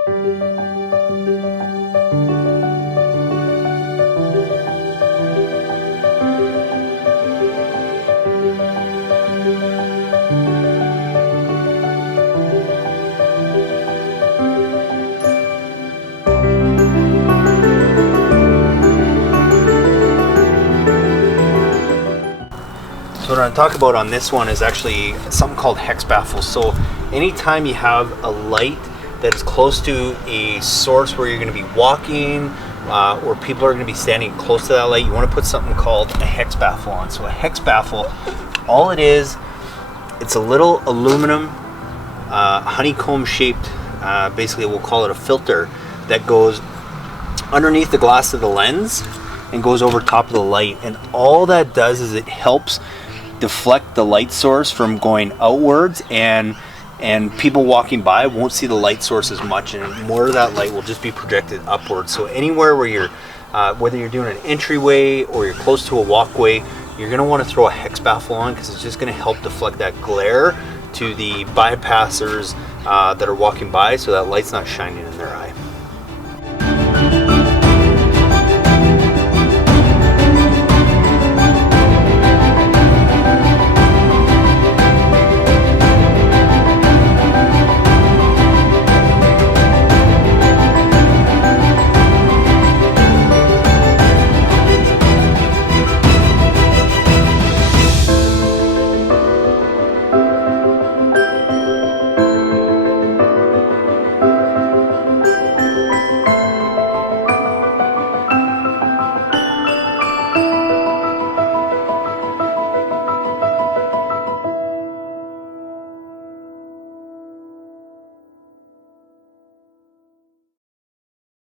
So what I'm going to talk about on this one is actually something called hex baffles. So anytime you have a light that's close to a source where you're going to be walking or people are going to be standing close to that light, you want to put something called a hex baffle on. So a hex baffle, all it is, it's a little aluminum honeycomb shaped, basically we'll call it a filter, that goes underneath the glass of the lens and goes over top of the light. And all that does is it helps deflect the light source from going outwards, and people walking by won't see the light source as much, and more of that light will just be projected upwards. So anywhere where you're whether you're doing an entryway or you're close to a walkway, you're going to want to throw a hex baffle on, because it's just going to help deflect that glare to the bypassers that are walking by, so that light's not shining in their eye.